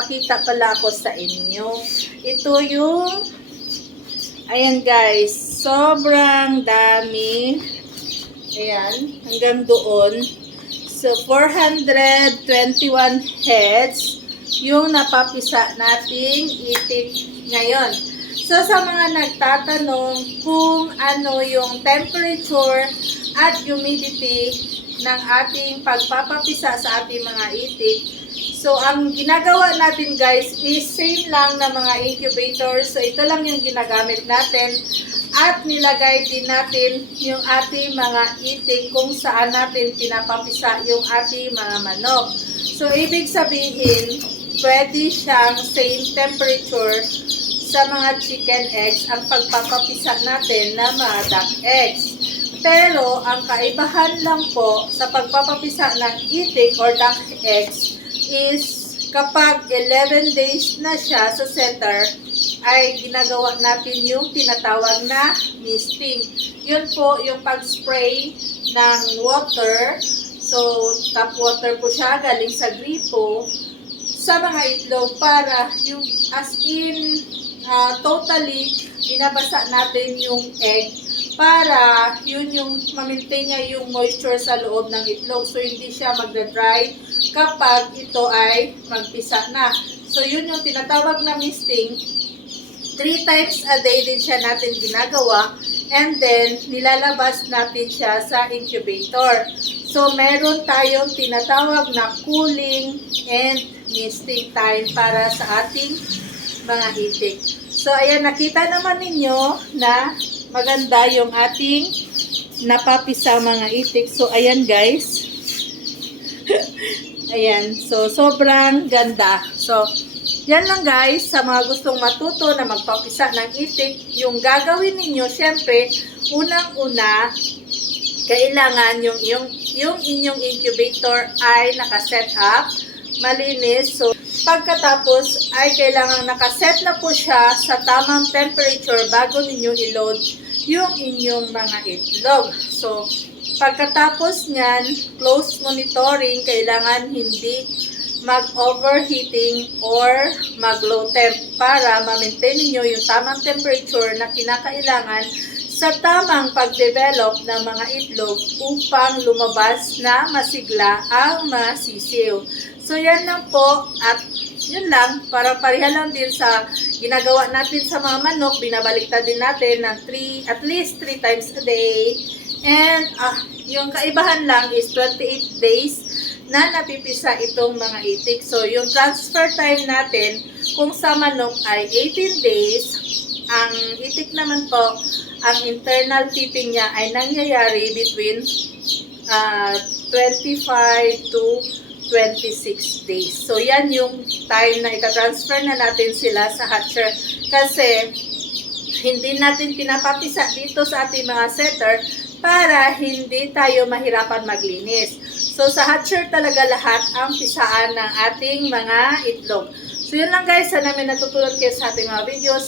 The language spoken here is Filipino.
Pakita pala ako sa inyo. Ito yung, ayan guys, sobrang dami. Ayan, hanggang doon. So, 421 heads yung napapisa nating itik ngayon. So, sa mga nagtatanong kung ano yung temperature at humidity ng ating pagpapapisa sa ating mga itik, so, ang ginagawa natin guys is same lang na mga incubator. So, ito lang yung ginagamit natin. At nilagay din natin yung ating mga itik kung saan natin pinapapisa yung ating mga manok. So, ibig sabihin, pwede siyang same temperature sa mga chicken eggs ang pagpapapisa natin na mga duck eggs. Pero, ang kaibahan lang po sa pagpapapisa ng itik or duck eggs is kapag 11 days na siya sa setter, ay ginagawa natin yung tinatawag na misting. Yun po yung pag-spray ng water. So, tap water po siya galing sa gripo sa mga itlog para yung as in totally binabasa natin yung egg para yun yung ma-maintain niya yung moisture sa loob ng itlog. So, hindi siya magda-dry kapag ito ay magpisa na. So, yun yung tinatawag na misting. 3 times a day din siya natin ginagawa, and then nilalabas natin siya sa incubator. So, meron tayong tinatawag na cooling and misting time para sa ating mga itik. So, ayan, nakita naman ninyo na maganda yung ating napapisa mga itik. So, ayan guys. Ayan, so sobrang ganda. So, yan lang guys, sa mga gustong matuto na magpapisa ng itik, yung gagawin ninyo, syempre, unang-una, kailangan yung inyong incubator ay nakaset up, malinis. So, pagkatapos ay kailangan nakaset na po siya sa tamang temperature bago ninyo i-load yung inyong mga itlog. So, pagkatapos niyan, close monitoring, kailangan hindi mag-overheating or mag-low temp para ma-maintain niyo yung tamang temperature na kinakailangan sa tamang pag-develop ng mga itlog upang lumabas na masigla ang mga sisiw. So, yan lang po at yun lang, para pareha lang din sa ginagawa natin sa mga manok, binabaliktad din natin ng at least 3 times a day. And yung kaibahan lang is 28 days na napipisa itong mga itik. So, yung transfer time natin, kung sa manok ay 18 days, ang itik naman po, ang internal tipping niya ay nangyayari between 25 to 26 days. So, yan yung time na itatransfer na natin sila sa hatcher. Kasi, hindi natin pinapapisa dito sa ating mga setter para hindi tayo mahirapan maglinis. So, sa hatcher talaga lahat ang pisaan ng ating mga itlog. So, yun lang guys. Sana may natutunan kayo sa ating mga videos.